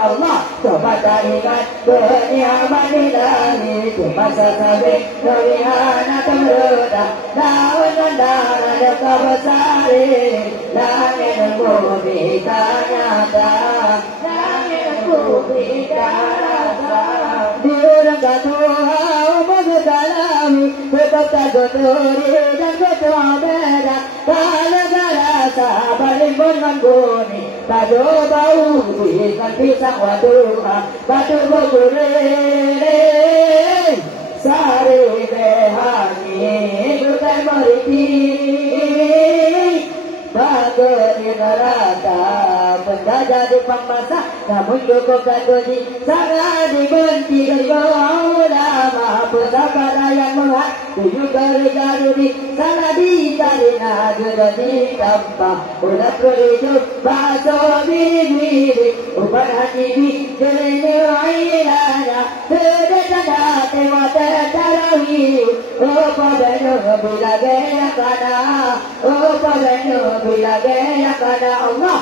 Allah coba ingat berniaman ilahi di masa sabit keliana kemerudah daun dan ada besari langit dan bumi tak nyata langit dan bumi tak nyata diurangkan Tuhan mengekalami tetap tak keturi dan ketua beda kalau rasa paling bumi tak bau bukan pisang waduha batu berguling sari behani bukan meriti bagai neraka penjajah di pemasa namun cukup kadoji sangat dibenci kedua ulama pusaka yang muat tujuh kerja duri salah dicari naga di kampah udah kerja baso bibir upan hati bi jelene airanya sedekah tewa terawi oh pabeno bila gaya kana oh pabeno bila gaya kana Allah